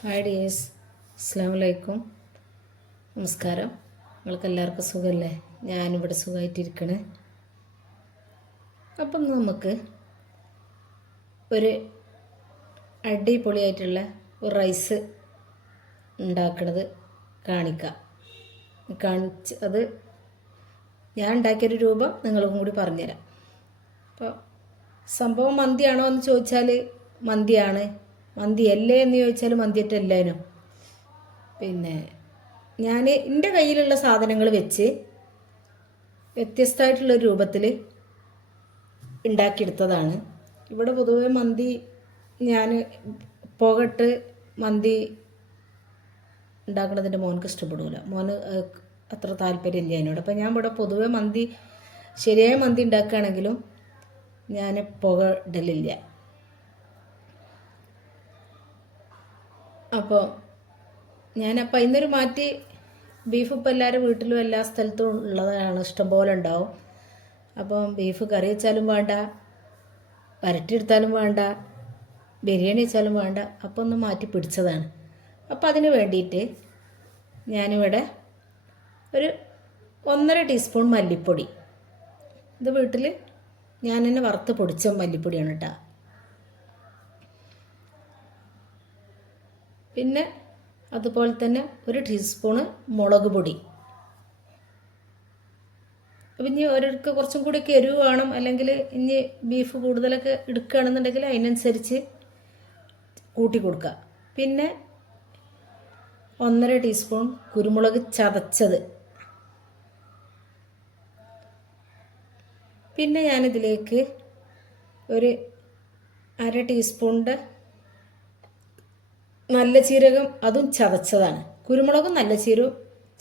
Hi dears, അസ്സാം വലൈക്കും. നമസ്കാരം. നിങ്ങൾക്കെല്ലാവർക്കും സുഖമല്ലേ? ഞാനിവിടെ സുഖമായിട്ടിരിക്കണേ. അപ്പം നമുക്ക് ഒരു അടിപൊളിയായിട്ടുള്ള ഒരു റൈസ് ഉണ്ടാക്കണത് കാണിച്ച് അത് ഞാൻ ഉണ്ടാക്കിയൊരു രൂപം നിങ്ങൾക്കും കൂടി പറഞ്ഞുതരാം. അപ്പോൾ സംഭവം മന്തിയാണോ എന്ന് ചോദിച്ചാൽ മന്തിയാണ്. മന്തി അല്ലേ എന്ന് ചോദിച്ചാൽ മന്തിയറ്റല്ലേനോ. പിന്നെ ഞാൻ എൻ്റെ കയ്യിലുള്ള സാധനങ്ങൾ വെച്ച് വ്യത്യസ്തമായിട്ടുള്ള രൂപത്തിൽ ഉണ്ടാക്കിയെടുത്തതാണ്. ഇവിടെ പൊതുവെ മന്തി ഞാൻ പുകട്ട് മന്തി ഉണ്ടാക്കുന്നതിൻ്റെ മോനക്ക് ഇഷ്ടപ്പെടില്ല. മോന് അത്ര താല്പര്യമില്ല അതിനോട്. അപ്പോൾ ഞാൻ ഇവിടെ പൊതുവെ മന്തി ശരിയായ മന്തി ഉണ്ടാക്കുകയാണെങ്കിലും ഞാൻ പുക ഇടലില്ല. അപ്പോൾ ഞാനപ്പോൾ ഇന്നൊരു മാറ്റി ബീഫ് ഇപ്പോൾ എല്ലാവരും വീട്ടിലും എല്ലാ സ്ഥലത്തും ഉള്ളതാണ്, ഇഷ്ടംപോലെ ഉണ്ടാവും. അപ്പം ബീഫ് കറി വെച്ചാലും വേണ്ട, വരട്ടിയെടുത്താലും വേണ്ട, ബിരിയാണി വെച്ചാലും വേണ്ട. അപ്പോൾ ഒന്ന് മാറ്റി പിടിച്ചതാണ്. അപ്പോൾ അതിന് വേണ്ടിയിട്ട് ഞാനിവിടെ ഒരു 1.5 ടീസ്പൂൺ മല്ലിപ്പൊടി, ഇത് വീട്ടിൽ ഞാൻ തന്നെ വറുത്ത് പൊടിച്ച മല്ലിപ്പൊടിയാണ് കേട്ടോ. പിന്നെ അതുപോലെ തന്നെ 1 ടീസ്പൂണ് മുളക് പൊടി. അപ്പം ഇനി ഓരോർക്ക് കുറച്ചും കൂടിയൊക്കെ എരിവ് വേണം, അല്ലെങ്കിൽ ഇനി ബീഫ് കൂടുതലൊക്കെ എടുക്കുകയാണെന്നുണ്ടെങ്കിൽ അതിനനുസരിച്ച് കൂട്ടി കൊടുക്കുക. പിന്നെ 1.5 ടീസ്പൂൺ കുരുമുളക് ചതച്ചത്. പിന്നെ ഞാനിതിലേക്ക് ഒരു 1/2 ടീസ്പൂണിൻ്റെ നല്ല ജീരകം, അതും ചതച്ചതാണ്. കുരുമുളകും നല്ല ജീരകവും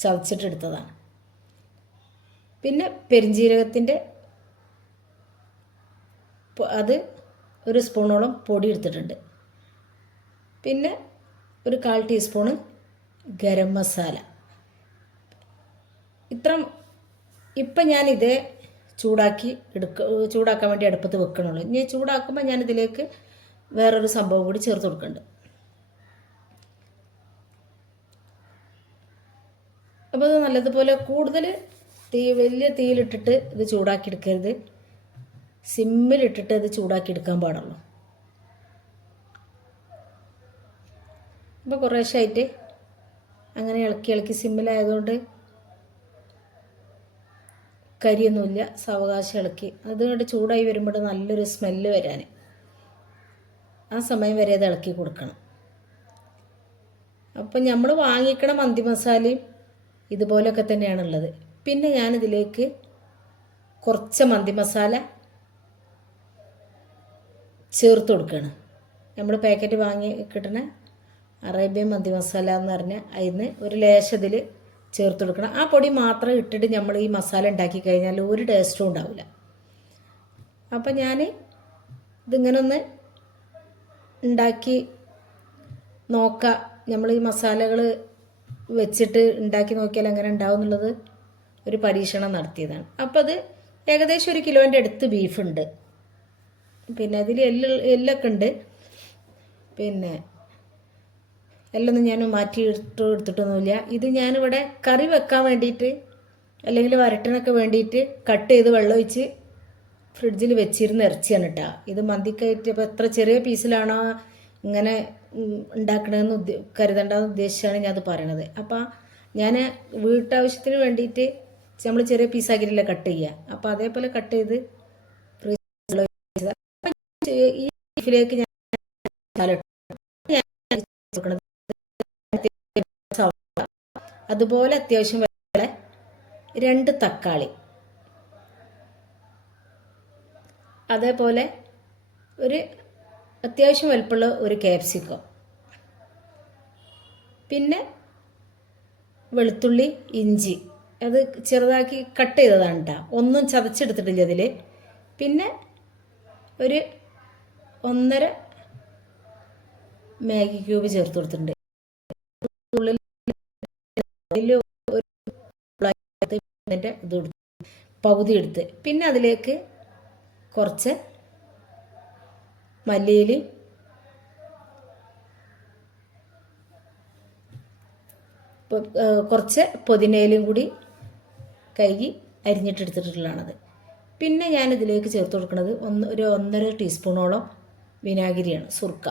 ചതച്ചിട്ടെടുത്തതാണ്. പിന്നെ പെരിഞ്ജീരകത്തിൻ്റെ അത് 1 സ്പൂണോളം പൊടി എടുത്തിട്ടുണ്ട്. പിന്നെ ഒരു 1/4 ടീസ്പൂണ് ഗരം മസാല. ഇത്ര ഇപ്പം ഞാനിത് ചൂടാക്കാൻ വേണ്ടി അടുപ്പത്ത് വെക്കണുള്ളൂ. ഇനി ചൂടാക്കുമ്പോൾ ഞാനിതിലേക്ക് വേറൊരു സംഭവം കൂടി ചേർത്ത് കൊടുക്കുന്നുണ്ട്. അപ്പോൾ ഇത് നല്ലതുപോലെ കൂടുതൽ വലിയ തീയിലിട്ടിട്ട് ഇത് ചൂടാക്കിയെടുക്കരുത്, സിമ്മിലിട്ടിട്ട് ഇത് ചൂടാക്കിയെടുക്കാൻ പാടുള്ളൂ. അപ്പോൾ കുറേശ്ശായിട്ട് അങ്ങനെ ഇളക്കി സിമ്മിലായതുകൊണ്ട് കരിയൊന്നുമില്ല, സാവകാശം ഇളക്കി അതുകൊണ്ട് ചൂടായി വരുമ്പോൾ നല്ലൊരു സ്മെല്ല് വരാൻ ആ സമയം വരെ അത് ഇളക്കി കൊടുക്കണം. അപ്പം നമ്മൾ വാങ്ങിക്കണ മന്തി മസാലയും ഇതുപോലെയൊക്കെ തന്നെയാണുള്ളത്. പിന്നെ ഞാനിതിലേക്ക് കുറച്ച് മന്തി മസാല ചേർത്ത് കൊടുക്കുകയാണ്. നമ്മൾ പാക്കറ്റ് വാങ്ങി കിട്ടണ അറേബ്യൻ മന്തി മസാല എന്ന് പറഞ്ഞാൽ അതിന് ഒരു ലേശത്തിൽ ചേർത്ത് കൊടുക്കണം. ആ പൊടി മാത്രം ഇട്ടിട്ട് നമ്മൾ ഈ മസാല ഉണ്ടാക്കി കഴിഞ്ഞാൽ ഒരു ടേസ്റ്റും ഉണ്ടാവില്ല. അപ്പം ഞാൻ ഇതിങ്ങനെ ഒന്ന് ഉണ്ടാക്കി നോക്കാം, നമ്മൾ ഈ മസാലകൾ വെച്ചിട്ട് ഉണ്ടാക്കി നോക്കിയാൽ എങ്ങനെ ഉണ്ടാവും എന്നുള്ളത് ഒരു പരീക്ഷണം നടത്തിയതാണ്. അപ്പോൾ അത് ഏകദേശം 1 കിലോൻ്റെ അടുത്ത് ബീഫുണ്ട്. പിന്നെ അതിൽ എല്ലൊക്കെ ഉണ്ട്. പിന്നെ എല്ലൊന്നും ഞാൻ എടുത്തിട്ടൊന്നുമില്ല. ഇത് ഞാനിവിടെ കറി വെക്കാൻ വേണ്ടിയിട്ട് അല്ലെങ്കിൽ വരട്ടിനൊക്കെ വേണ്ടിയിട്ട് കട്ട് ചെയ്ത് വെള്ളമൊഴിച്ച് ഫ്രിഡ്ജിൽ വെച്ചിരുന്ന ഇറച്ചിയാണ് കേട്ടോ. ഇത് മന്തിക്കായിട്ട് ഇപ്പോൾ എത്ര ചെറിയ പീസിലാണോ ഇങ്ങനെ ഉണ്ടാക്കണമെന്ന് കരുതണ്ടെന്ന് ഉദ്ദേശിച്ചാണ് ഞാൻ അത് പറയണത്. അപ്പം ഞാൻ വീട്ടാവശ്യത്തിന് വേണ്ടിയിട്ട് നമ്മൾ ചെറിയ പീസാക്കിയിട്ടില്ല കട്ട് ചെയ്യുക. അപ്പോൾ അതേപോലെ കട്ട് ചെയ്ത് ഈ ബീഫിലേക്ക് ഞാൻ അതുപോലെ അത്യാവശ്യം 2 തക്കാളി, അതേപോലെ ഒരു അത്യാവശ്യം വലുപ്പമുള്ള 1 ക്യാപ്സിക്കം, പിന്നെ വെളുത്തുള്ളി ഇഞ്ചി അത് ചെറുതാക്കി കട്ട് ചെയ്തതാണ് കേട്ടോ, ഒന്നും ചതച്ചെടുത്തിട്ടില്ല അതിൽ. പിന്നെ ഒരു 1.5 മാഗി ക്യൂബ് ചേർത്ത് കൊടുത്തിട്ടുണ്ട്. ഉള്ളിൽ ഇത് പകുതി എടുത്ത്, പിന്നെ അതിലേക്ക് കുറച്ച് മല്ലിയില, കുറച്ച് പുതിനയിലും കൂടി കഴുകി അരിഞ്ഞിട്ടെടുത്തിട്ടുള്ളതാണത്. പിന്നെ ഞാനിതിലേക്ക് ചേർത്ത് കൊടുക്കുന്നത് ഒരു 1.5 ടീസ്പൂണോളം വിനാഗിരിയാണ്, സുർക്ക.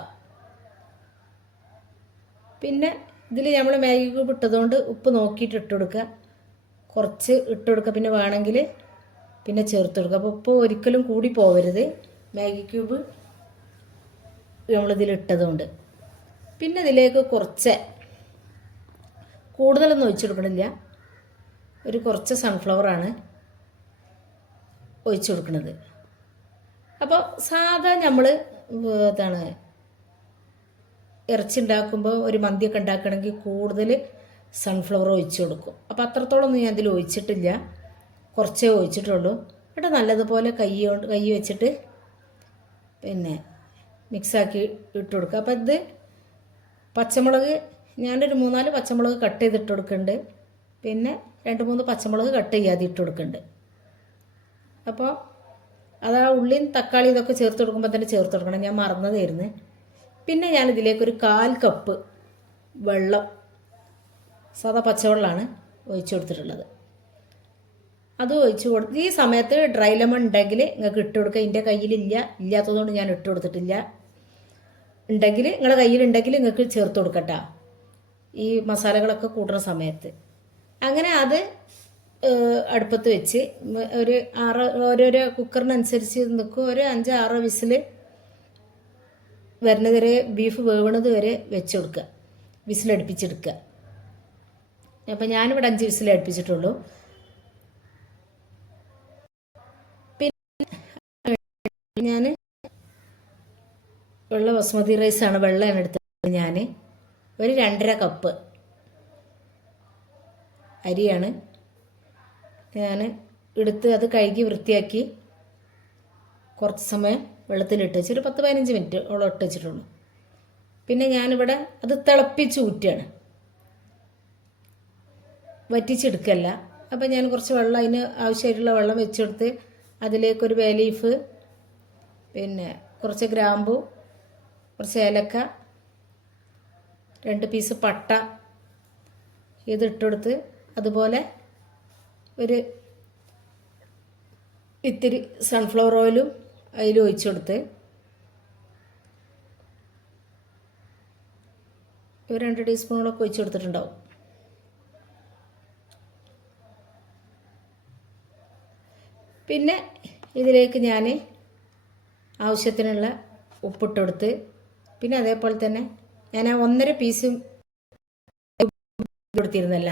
പിന്നെ ഇതിൽ നമ്മൾ മാഗി ക്യൂബ് ഇട്ടതുകൊണ്ട് ഉപ്പ് നോക്കിയിട്ട് ഇട്ട് കൊടുക്കുക, കുറച്ച് ഇട്ട് കൊടുക്കുക. പിന്നെ വേണമെങ്കിൽ പിന്നെ ചേർത്ത് കൊടുക്കുക. അപ്പോൾ ഉപ്പ് ഒരിക്കലും കൂടി പോകരുത്, മാഗി ക്യൂബ് നമ്മളിതിൽ ഇട്ടതുകൊണ്ട്. പിന്നെ ഇതിലേക്ക് കുറച്ച് കൂടുതലൊന്നും ഒഴിച്ചു കൊടുക്കണില്ല, ഒരു കുറച്ച് സൺഫ്ലവറാണ് ഒഴിച്ചു കൊടുക്കുന്നത്. അപ്പോൾ സാധാ നമ്മൾ എന്താണ് ഇറച്ചി ഉണ്ടാക്കുമ്പോൾ ഒരു മന്തിയൊക്കെ ഉണ്ടാക്കണമെങ്കിൽ കൂടുതൽ സൺഫ്ലവർ ഒഴിച്ചു കൊടുക്കും. അപ്പോൾ അത്രത്തോളമൊന്നും ഞാൻ അതിൽ ഒഴിച്ചിട്ടില്ല, കുറച്ചേ ഒഴിച്ചിട്ടുള്ളൂ. എന്നിട്ട് നല്ലതുപോലെ കൈ വെച്ചിട്ട് പിന്നെ മിക്സാക്കി ഇട്ട് കൊടുക്കുക. അപ്പോൾ ഇത് പച്ചമുളക് ഞാനൊരു 3-4 പച്ചമുളക് കട്ട് ചെയ്തിട്ട് കൊടുക്കുന്നുണ്ട്. പിന്നെ 2-3 പച്ചമുളക് കട്ട് ചെയ്യാതെ ഇട്ട് കൊടുക്കുന്നുണ്ട്. അപ്പോൾ അത് ആ ഉള്ളിയും തക്കാളി ഇതൊക്കെ ചേർത്ത് കൊടുക്കുമ്പോൾ തന്നെ ചേർത്ത് കൊടുക്കണം, ഞാൻ മറന്നതായിരുന്നു. പിന്നെ ഞാനിതിലേക്കൊരു 1/4 കപ്പ് വെള്ളം, സാധാ പച്ചവെള്ളമാണ് ഒഴിച്ചു കൊടുത്തിട്ടുള്ളത്. അത് ഒഴിച്ച് കൊടുത്ത് ഈ സമയത്ത് ഡ്രൈ ലെമൺ ഉണ്ടെങ്കിൽ നിങ്ങൾക്ക് ഇട്ട് കൊടുക്കുക. എൻ്റെ ഇല്ലാത്തതുകൊണ്ട് ഞാൻ ഇട്ട് കൊടുത്തിട്ടില്ല. ഉണ്ടെങ്കിൽ നിങ്ങളുടെ കയ്യിലുണ്ടെങ്കിൽ നിങ്ങൾക്ക് ചേർത്ത് കൊടുക്കട്ടോ ഈ മസാലകളൊക്കെ കൂടുന്ന സമയത്ത്. അങ്ങനെ അത് അടുപ്പത്ത് വെച്ച് ഒരു ഓരോരോ കുക്കറിനനുസരിച്ച് നിൽക്കും, ഒരു 5-6 വിസിൽ വരുന്നത് വരെ, ബീഫ് വേവണത് വരെ വെച്ച് കൊടുക്കുക, വിസിലടുപ്പിച്ചെടുക്കുക. അപ്പം ഞാനിവിടെ 5 വിസിൽ അടുപ്പിച്ചിട്ടുള്ളൂ. പിന്നെ ഞാൻ ബസ്മതി റൈസാണ്, വെള്ളമാണ് എടുത്തത്. ഞാൻ ഒരു 2.5 കപ്പ് അരിയാണ് ഞാൻ എടുത്ത് അത് കഴുകി വൃത്തിയാക്കി കുറച്ച് സമയം വെള്ളത്തിലിട്ട് വെച്ച് ഒരു 10-15 മിനിറ്റ് ഓളം ഇട്ട് വെച്ചിട്ടുള്ളൂ. പിന്നെ ഞാനിവിടെ അത് തിളപ്പിച്ച് ഊറ്റുകയാണ്, വറ്റിച്ചെടുക്കല്ല. അപ്പം ഞാൻ കുറച്ച് വെള്ളം, അതിന് ആവശ്യമായിട്ടുള്ള വെള്ളം വെച്ചെടുത്ത് അതിലേക്കൊരു ബേ ലീഫ്, പിന്നെ കുറച്ച് ഗ്രാമ്പു, കുറച്ച് ഏലക്ക, 2 പീസ് പട്ട ഇതിട്ടെടുത്ത് അതുപോലെ ഒരു ഇത്തിരി സൺഫ്ലവർ ഓയിലും അതിൽ ഒഴിച്ചു കൊടുത്ത് ഒരു 2 ടീസ്പൂണോളൊക്കെ ഒഴിച്ചു കൊടുത്തിട്ടുണ്ടാവും. പിന്നെ ഇതിലേക്ക് ഞാൻ ആവശ്യത്തിനുള്ള ഉപ്പിട്ട് കൊടുത്ത്, പിന്നെ അതേപോലെ തന്നെ ഞാൻ 1.5 പീസ് കൊടുത്തിരുന്നല്ല,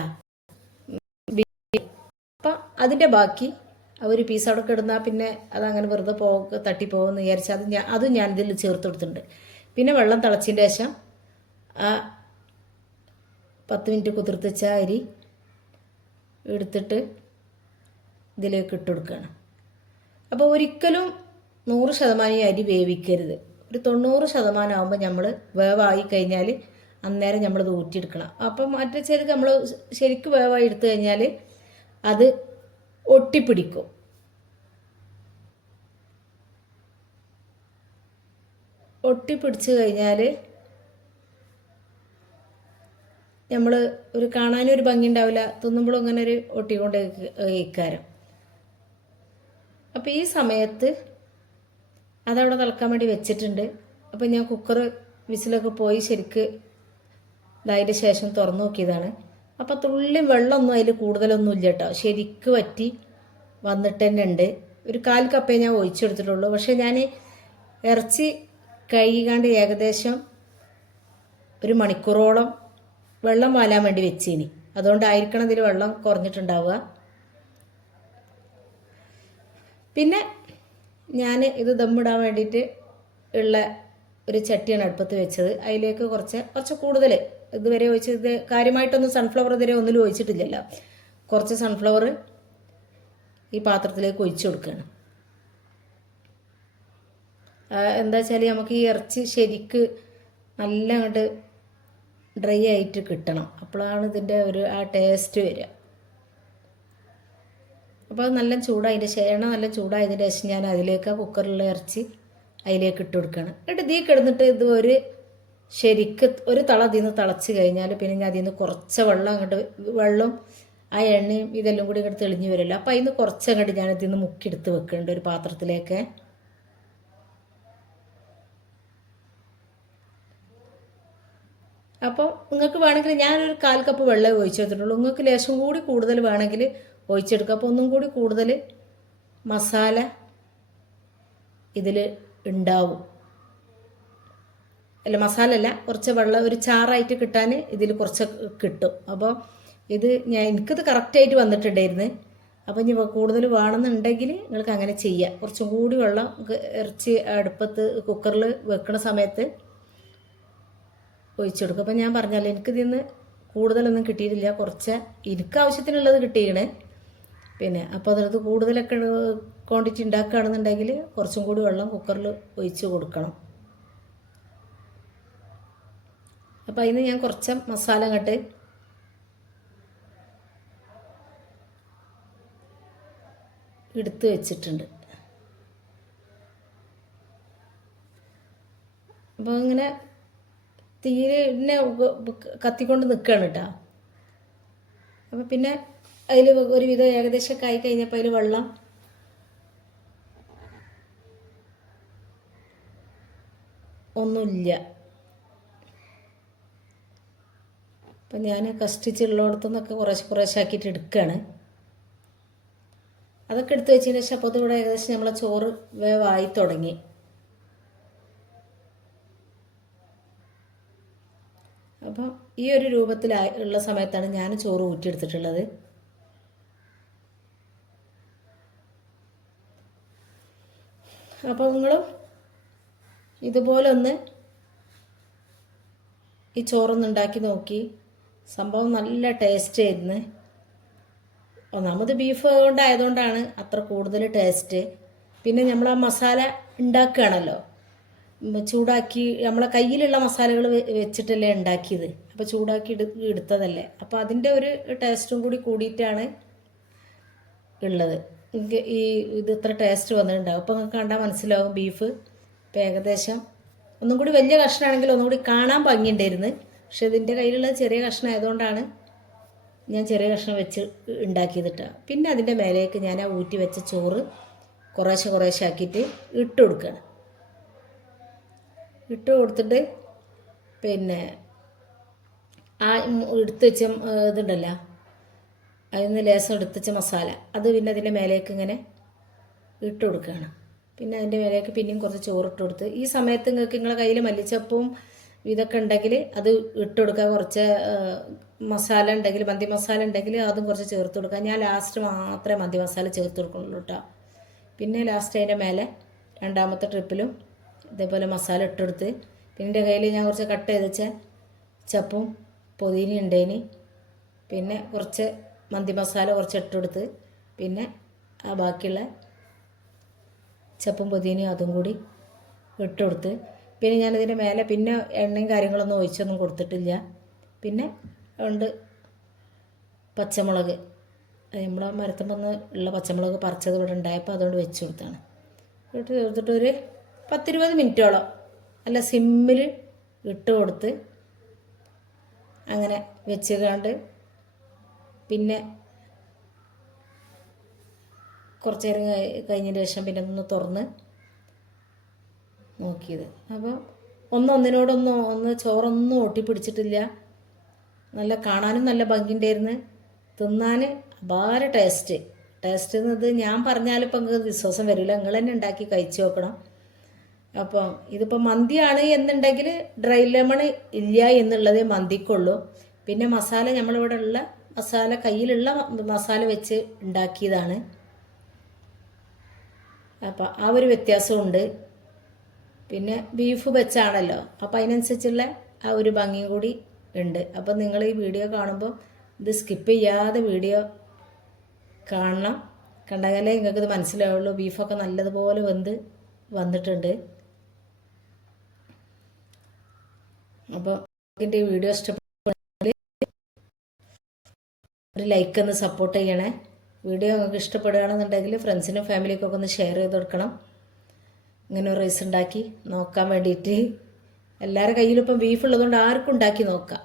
അപ്പം അതിൻ്റെ ബാക്കി ഒരു പീസ് അവിടെ കിടന്നാൽ പിന്നെ അതങ്ങനെ വെറുതെ തട്ടിപ്പോകുമെന്ന് വിചാരിച്ചാൽ അതും ഞാൻ ഇതിൽ ചേർത്ത് കൊടുത്തിട്ടുണ്ട്. പിന്നെ വെള്ളം തിളച്ചതിൻ്റെ ശേഷം ആ 10 മിനിറ്റ് കുതിർത്ത് വെച്ച അരി എടുത്തിട്ട് ഇതിലേക്ക് ഇട്ട് കൊടുക്കുകയാണ്. അപ്പോൾ ഒരിക്കലും 100% ഈ അരി വേവിക്കരുത്. ഒരു 90% ആകുമ്പോൾ നമ്മൾ വേവായി കഴിഞ്ഞാൽ അന്നേരം നമ്മളത് ഊറ്റിയെടുക്കണം. അപ്പം മറ്റേ ചെറുക്ക് നമ്മൾ ശരിക്കും വേവായി എടുത്തു കഴിഞ്ഞാൽ അത് ഒട്ടിപ്പിടിക്കും. ഒട്ടിപ്പിടിച്ച് കഴിഞ്ഞാൽ നമ്മൾ ഒരു കാണാനൊരു ഭംഗി ഉണ്ടാവില്ല, തിന്നുമ്പോഴും അങ്ങനെ ഒരു ഒട്ടിക്കൊണ്ട് ഇക്കാരം. അപ്പോൾ ഈ സമയത്ത് അതവിടെ തിളക്കാൻ വേണ്ടി വെച്ചിട്ടുണ്ട്. അപ്പോൾ ഞാൻ കുക്കർ വിസിലൊക്കെ പോയി ശരിക്ക് അതിൻ്റെ ശേഷം തുറന്നു നോക്കിയതാണ്. അപ്പോൾ തുള്ളി വെള്ളമൊന്നും അതിൽ കൂടുതലൊന്നും ഇല്ല കേട്ടോ, ശരിക്ക് വറ്റി വന്നിട്ട് തന്നെ ഉണ്ട്. ഒരു 1/4 കപ്പേ ഞാൻ ഒഴിച്ചെടുത്തിട്ടുള്ളൂ. പക്ഷേ ഞാൻ ഇറച്ചി കഴുകാണ്ട് ഏകദേശം 1 മണിക്കൂറോളം വെള്ളം വാലാൻ വേണ്ടി വെച്ചിനി, അതുകൊണ്ടായിരിക്കണം ഇതിൽ വെള്ളം കുറഞ്ഞിട്ടുണ്ടാവുക. പിന്നെ ഞാൻ ഇത് ദമ്മിടാൻ വേണ്ടിയിട്ട് ഉള്ള ഒരു ചട്ടിയാണ് അടുപ്പത്ത് വെച്ചത്. അതിലേക്ക് കുറച്ച് കൂടുതൽ ഇതുവരെ ഒഴിച്ചത് കാര്യമായിട്ടൊന്നും സൺഫ്ലവർ ഇതുവരെ ഒന്നിലും ഒഴിച്ചിട്ടില്ലല്ലോ. കുറച്ച് സൺഫ്ലവർ ഈ പാത്രത്തിലേക്ക് ഒഴിച്ചു കൊടുക്കുകയാണ്. എന്താ വെച്ചാൽ നമുക്ക് ഈ ഇറച്ചി ശരിക്ക് നല്ല അങ്ങോട്ട് ഡ്രൈ ആയിട്ട് കിട്ടണം, അപ്പോഴാണ് ഇതിൻ്റെ ആ ടേസ്റ്റ് വരിക. അപ്പോൾ അത് നല്ല ചൂടായതിൻ്റെ എണ്ണ നല്ല ചൂടായതിൻ്റെ ശേഷം ഞാൻ അതിലേക്ക് കുക്കറിലുള്ള ഇറച്ചി അതിലേക്ക് ഇട്ട് കൊടുക്കുകയാണ്. എന്നിട്ട് ഇതിൽ കിടന്നിട്ട് ഇത് ഒരു ശരിക്ക് ഒരു തള അതിൽ നിന്ന് തിളച്ച് കഴിഞ്ഞാൽ പിന്നെ ഞാൻ അതിൽ നിന്ന് കുറച്ച് വെള്ളം അങ്ങോട്ട് വെള്ളം ആ എണ്ണയും ഇതെല്ലാം കൂടി ഇങ്ങോട്ട് തെളിഞ്ഞ് വരുമല്ലോ. അപ്പോൾ അതിൽ നിന്ന് കുറച്ചങ്ങോട്ട് ഞാൻ ഇതിൽ നിന്ന് മുക്കിയെടുത്ത് വെക്കുന്നുണ്ട് ഒരു പാത്രത്തിലേക്ക്. അപ്പോൾ നിങ്ങൾക്ക് വേണമെങ്കിൽ ഞാനൊരു 1/4 കപ്പ് വെള്ളം ഒഴിച്ചെടുത്തിട്ടുള്ളൂ. നിങ്ങൾക്ക് ലേശം കൂടി കൂടുതൽ വേണമെങ്കിൽ ഒഴിച്ചെടുക്കുക. അപ്പോൾ ഒന്നും കൂടി കൂടുതൽ മസാല ഇതിൽ ഉണ്ടാവും. അല്ല, മസാല അല്ല, കുറച്ച് വെള്ളം ഒരു ചാറായിട്ട് കിട്ടാൻ ഇതിൽ കുറച്ച് കിട്ടും. അപ്പോൾ ഇത് എനിക്കിത് കറക്റ്റായിട്ട് വന്നിട്ടുണ്ടായിരുന്നു. അപ്പോൾ ഇനി കൂടുതൽ വേണമെന്നുണ്ടെങ്കിൽ നിങ്ങൾക്ക് അങ്ങനെ ചെയ്യാം. കുറച്ചും കൂടി വെള്ളം ഇറച്ചി അടുപ്പത്ത് കുക്കറിൽ വെക്കുന്ന സമയത്ത് ഒഴിച്ചെടുക്കും. അപ്പോൾ ഞാൻ പറഞ്ഞല്ലോ എനിക്കിതിൽ നിന്ന് കൂടുതലൊന്നും കിട്ടിയിട്ടില്ല, കുറച്ച് എനിക്ക് ആവശ്യത്തിനുള്ളത് കിട്ടിയാണ്. പിന്നെ അപ്പോൾ അതിനകത്ത് കൂടുതലൊക്കെ ക്വാണ്ടിറ്റി ഉണ്ടാക്കുകയാണെന്നുണ്ടെങ്കിൽ കുറച്ചും കൂടി വെള്ളം കുക്കറിൽ ഒഴിച്ച് കൊടുക്കണം. അപ്പോൾ അതിന് ഞാൻ കുറച്ച് മസാല അങ്ങോട്ട് എടുത്ത് വെച്ചിട്ടുണ്ട്. അപ്പോൾ ഇങ്ങനെ തീരെ പിന്നെ കത്തിക്കൊണ്ട് നിൽക്കുകയാണ് കേട്ടോ. അപ്പോൾ പിന്നെ അതിൽ ഒരുവിധം ഏകദേശമൊക്കെ ആയി കഴിഞ്ഞപ്പോൾ അതിൽ വെള്ളം ഒന്നുമില്ല. അപ്പം ഞാൻ കഷ്ടിച്ചുള്ളിടത്തുനിന്നൊക്കെ കുറേശ്ശെ ആക്കിയിട്ട് എടുക്കുകയാണ്. അതൊക്കെ എടുത്ത് വെച്ചതിന് ശേഷം അപ്പോൾ ഇവിടെ ഏകദേശം നമ്മളെ ചോറ് വേവായി തുടങ്ങി. അപ്പോൾ ഈ ഒരു രൂപത്തിലായി ഉള്ള സമയത്താണ് ഞാൻ ചോറ് ഊറ്റിയെടുത്തിട്ടുള്ളത്. അപ്പോൾ നിങ്ങളും ഇതുപോലെ ഒന്ന് ഈ ചോറൊന്ന് ഉണ്ടാക്കി നോക്കി. സംഭവം നല്ല ടേസ്റ്റ് ആയിരുന്നു. ഒന്നാമത് ബീഫ് കൊണ്ടായതുകൊണ്ടാണ് അത്ര കൂടുതൽ ടേസ്റ്റ്. പിന്നെ നമ്മൾ ആ മസാല ഉണ്ടാക്കുകയാണല്ലോ, ചൂടാക്കി നമ്മളെ കയ്യിലുള്ള മസാലകൾ വെച്ചിട്ടല്ലേ ഉണ്ടാക്കിയത്. അപ്പോൾ ചൂടാക്കി എടുത്തതല്ലേ, അപ്പോൾ അതിൻ്റെ ഒരു ടേസ്റ്റും കൂടി കൂടിയിട്ടാണ് ഉള്ളത്. ഈ ഇത് ഇത്ര ടേസ്റ്റ് വന്നിട്ടുണ്ടാവും. അപ്പോൾ നിങ്ങൾക്ക് കണ്ടാൽ മനസ്സിലാവും ബീഫ് ഇപ്പോൾ ഏകദേശം ഒന്നും കൂടി വലിയ കഷ്ണമാണെങ്കിൽ ഒന്നും കൂടി കാണാൻ ഭംഗിയുണ്ടായിരുന്നു. പക്ഷെ ഇതിൻ്റെ കയ്യിലുള്ള ചെറിയ കഷ്ണം ആയതുകൊണ്ടാണ് ഞാൻ ചെറിയ കഷ്ണം വെച്ച് ഉണ്ടാക്കിയതിട്ടാണ്. പിന്നെ അതിൻ്റെ മേലേക്ക് ഞാൻ ആ ഊറ്റി വെച്ച ചോറ് കുറേശ്ശെ ആക്കിയിട്ട് ഇട്ട് കൊടുക്കുകയാണ്. ഇട്ട് കൊടുത്തിട്ട് പിന്നെ ആ എടുത്ത് വെച്ച ഇതുണ്ടല്ലോ, അതിൽ നിന്ന് ലേസം എടുത്ത് വെച്ച മസാല അത് പിന്നെ അതിൻ്റെ മേലേക്ക് ഇങ്ങനെ ഇട്ട് കൊടുക്കുകയാണ്. പിന്നെ അതിൻ്റെ മേലേക്ക് പിന്നെയും കുറച്ച് ചോറിട്ട് കൊടുത്ത് ഈ സമയത്ത് നിങ്ങൾക്ക് നിങ്ങളുടെ കയ്യിൽ മല്ലിച്ചപ്പും ഇതൊക്കെ ഉണ്ടെങ്കിൽ അത് ഇട്ട് കൊടുക്കുക. കുറച്ച് മസാല ഉണ്ടെങ്കിൽ മന്തി മസാല ഉണ്ടെങ്കിൽ അതും കുറച്ച് ചേർത്ത് കൊടുക്കുക. ഞാൻ ലാസ്റ്റ് മാത്രമേ മന്തി മസാല ചേർത്ത് കൊടുക്കുള്ളൂ കേട്ടോ. പിന്നെ ലാസ്റ്റ് അതിൻ്റെ മേലെ രണ്ടാമത്തെ ട്രിപ്പിലും ഇതേപോലെ മസാല ഇട്ടെടുത്ത് പിന്നെ എൻ്റെ കയ്യിൽ ഞാൻ കുറച്ച് കട്ട് ചെയ്ത് വെച്ച ചപ്പും പൊതിന ഉണ്ടേന്, പിന്നെ കുറച്ച് മന്തി മസാല കുറച്ച് ഇട്ടെടുത്ത് പിന്നെ ആ ബാക്കിയുള്ള ചപ്പും പൊതിനയും അതും കൂടി ഇട്ടുകൊടുത്ത് പിന്നെ ഞാനിതിൻ്റെ മേലെ പിന്നെ എണ്ണയും കാര്യങ്ങളൊന്നും ഒഴിച്ചൊന്നും കൊടുത്തിട്ടില്ല. പിന്നെ ഉണ്ട് പച്ചമുളക്, നമ്മളെ മരത്തുമ്പന്ന് ഉള്ള പച്ചമുളക് പറിച്ചത് ഇവിടെ ഉണ്ടായപ്പോൾ അതുകൊണ്ട് വെച്ച് കൊടുത്താണ്. ഇട്ട് ചേർത്തിട്ട് ഒരു 10-20 മിനിറ്റോളം നല്ല സിമ്മിൽ ഇട്ട് കൊടുത്ത് അങ്ങനെ വെച്ച് കണ്ട് പിന്നെ കുറച്ച് നേരം കഴിഞ്ഞതിന് ശേഷം പിന്നെ ഒന്ന് തുറന്ന് നോക്കിയത്. അപ്പോൾ ഒന്ന് ചോറൊന്നും ഒട്ടിപ്പിടിച്ചിട്ടില്ല. നല്ല കാണാനും നല്ല ഭംഗിയുണ്ടായിരുന്നു, തിന്നാൻ അപാര ടേസ്റ്റ് എന്നത് ഞാൻ പറഞ്ഞാലിപ്പോൾ നിങ്ങൾക്ക് വിശ്വാസം വരില്ല. നിങ്ങൾ തന്നെ ഉണ്ടാക്കി കഴിച്ചു നോക്കണം. അപ്പം ഇതിപ്പോൾ മന്തിയാണ് എന്നുണ്ടെങ്കിൽ ഡ്രൈ ലെമൺ ഇല്ല എന്നുള്ളതേ മന്തിക്കുള്ളൂ. പിന്നെ മസാല നമ്മളിവിടെ ഉള്ള മസാല കയ്യിലുള്ള മസാല വെച്ച് ഉണ്ടാക്കിയതാണ്. അപ്പം ആ ഒരു വ്യത്യാസമുണ്ട്. പിന്നെ ബീഫ് വെച്ചാണല്ലോ, അപ്പോൾ അതിനനുസരിച്ചുള്ള ആ ഒരു ഭംഗിയും കൂടി ഉണ്ട്. അപ്പം നിങ്ങൾ ഈ വീഡിയോ കാണുമ്പോൾ ഇത് സ്കിപ്പ് ചെയ്യാതെ വീഡിയോ കാണണം. കണ്ടാലേ നിങ്ങൾക്കിത് മനസ്സിലാവുള്ളൂ. ബീഫൊക്കെ നല്ലതുപോലെ വന്നിട്ടുണ്ട്. അപ്പോൾ എൻ്റെ ഈ വീഡിയോ ഇഷ്ടപ്പെട്ട ഒരു ലൈക്ക് ഒന്ന് സപ്പോർട്ട് ചെയ്യണേ. വീഡിയോ നിങ്ങൾക്ക് ഇഷ്ടപ്പെടുകയാണെന്നുണ്ടെങ്കിൽ ഫ്രണ്ട്സിനും ഫാമിലിക്കൊക്കെ ഒന്ന് ഷെയർ ചെയ്ത് കൊടുക്കണം. ഇങ്ങനെ ഒരു റൈസ് ഉണ്ടാക്കി നോക്കാൻ വേണ്ടിയിട്ട് എല്ലാവരുടെ കയ്യിലും ഇപ്പം ബീഫ് ഉള്ളതുകൊണ്ട് ആർക്കും ഉണ്ടാക്കി നോക്കാം.